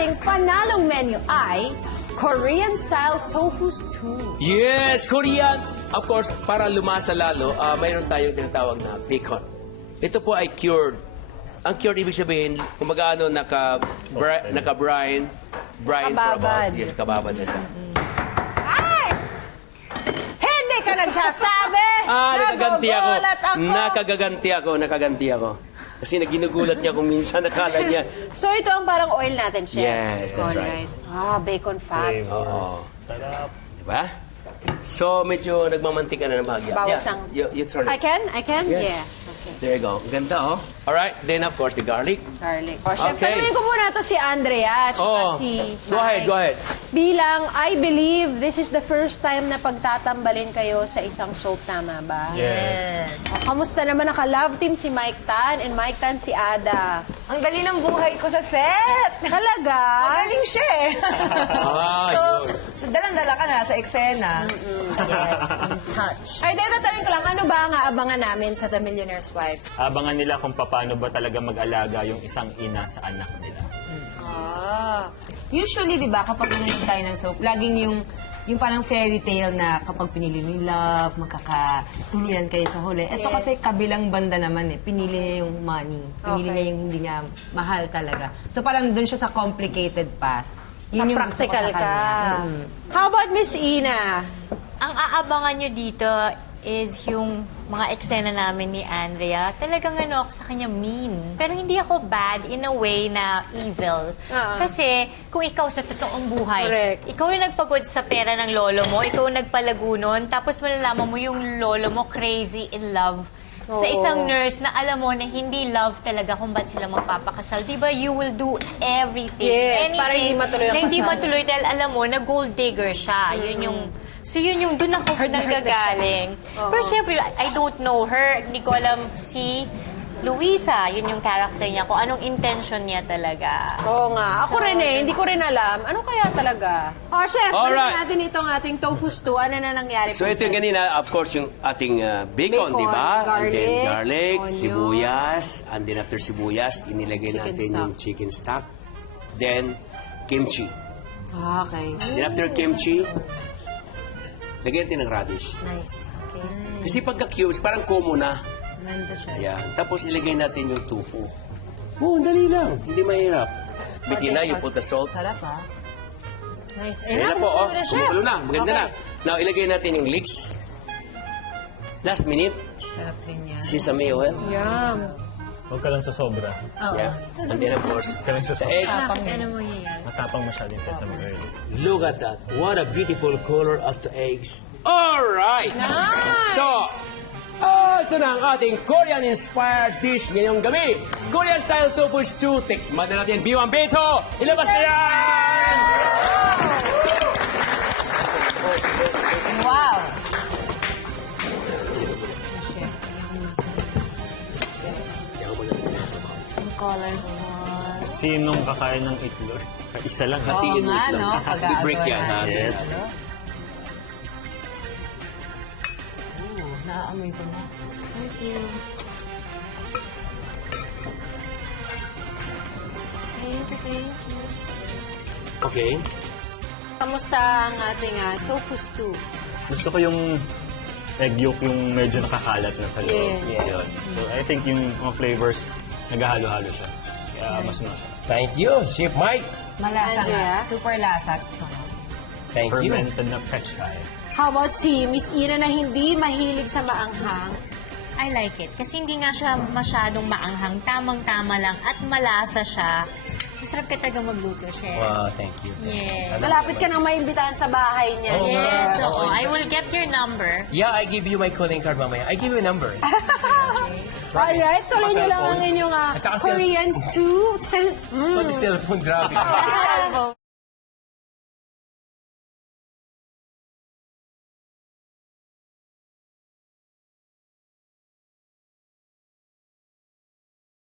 ating panalong menu ay Korean-style tofu stew. Yes, Korean. Of course, para lumasa lalo, mayroon tayong tinatawag na bacon. Ito po ay cured. Ang cured, ibig sabihin, kung magano naka-brine for about, yes, kababad na siya. Ay! Hindi ka nagsasabi! Nakaganti ako. Kasi ginugulat niya kung minsan nakala niya. So ito ang parang oil natin, Chef? Yes, that's right. Bacon fat. Oo. Sarap. Diba? So, medyo nagmamantika na ng bahagya. Bawal Yeah, siyang... you turn it. I can? Yes. Yeah. Okay. There you go. Ganda, oh. Alright, then of course, the garlic. Garlic. O, Chef, Okay. tanungin ko muna to si Andrea at si Go ahead, Mike. go ahead. Bilang, I believe this is the first time na pagtatambalin kayo sa isang soap, tama ba? Yes. O, kamusta naman naka-love team si Mike Tan and Mike Tan si Ada? Ang dali ng buhay ko sa set. Talaga? Magaling siya eh. So, Yun. dalang-dala ka na sa eksena. Yes, in touch. Ay, tatanungin ko lang, ano ba ang aabangan namin sa The Millionaire's Wives? Abangan nila kung paano ba talaga mag-alaga yung isang ina sa anak nila. Usually, di ba, kapag nanonood tayo ng soap, laging yung parang fairy tale na kapag pinili mo yung love, magkakatuluyan kayo sa huli. Ito Yes. kasi kabilang banda naman eh. Pinili niya yung money. Pinili Okay. niya yung hindi niya mahal talaga. So parang dun siya sa complicated path. Sa Yun yung gusto ko practical sa ka. kanya. How about Miss Ina? Ang aabangan nyo dito is yung mga eksena namin ni Andrea. Talagang ano ako sa kanya mean. Pero hindi ako bad in a way na evil. Kasi kung ikaw sa totoong buhay, Correct. ikaw yung nagpagod sa pera ng lolo mo, ikaw yung nagpalago nun, tapos malalaman mo yung lolo mo crazy in love sa isang nurse na alam mo na hindi love talaga kung ba't sila magpapakasal. Diba, you will do everything. Yes, para hindi anything matuloy ang na hindi kasal. matuloy dahil alam mo na gold digger siya. Yun yung... So yun yung doon ako nanggagaling. Pero syempre, I don't know her. Hindi ko alam si Luisa. Yun yung character niya. Kung anong intention niya talaga. Oo nga. Ako rin eh. Hindi ko rin alam. Ano kaya talaga? Oh, Chef, Alright. balikan natin itong ating tofu stew. Ano na nangyari? So, ito yung kanina, of course, yung ating bacon, Bacon, di ba? And then garlic, garlic, onion. sibuyas. And then after sibuyas, inilagay Chicken natin stock. yung chicken stock. Then, kimchi. Okay. Then after kimchi, lagyan natin ng radish. Nice. Okay. Kasi pagka-cubes, parang kumo na. Ganda siya. Ayan. Tapos ilagay natin yung tofu. Oo, dali lang. Hindi mahirap. Bitina, you put the salt. Sarap ah. Nice. So, yun na po, oh. Kumukulo na. Maganda na. Okay. Now, ilagay natin yung leeks. Last minute, Sarap din yan. sesame oil. Yum. Huwag ka lang sa sobra. Yeah. And then, of course, Huwag ka lang sa the sobra. egg. Ano mo yan? Matapang masyado yung sesame oil. Look at that. What a beautiful color of the eggs. All right. Nice. So, ito na ang ating Korean-inspired dish ngayong gabi. Korean-style tofu stew. Tikman na natin. B1 Beto. Ilabas na yan! Wow! Sinong kakain ng itlog? Isa lang. ha? Hatiin mo nga, lang. no? I-break yan. ha? Yes. Naaamoy ko na. Thank you. Thank you. Okay. Kamusta ang ating tofu stew? Gusto ko yung egg yolk yung medyo nakakalat na sa loob. Yes. Yun. So I think yung mga flavors, naghahalo-halo siya. Kaya mas masarap. Thank you, Chef Mike. Malasa Andrea? nga. Super lasa. Thank you. Fermented na pechay. How about si Miss Ina na hindi mahilig sa maanghang? I like it. Kasi hindi nga siya masyadong maanghang. Tamang-tama lang. At malasa siya. Masarap ka talaga magluto, Chef. Wow, thank you. Yeah. Malapit ka nang maimbitahan sa bahay niya. Yes. So, Oo. I will get your number. Yeah, I give you my calling card mamaya. I give you a number. Alright, tuloy niyo lang ang Cellphone. inyong At saka Korean stew. Pati cellphone, grabe. Bravo.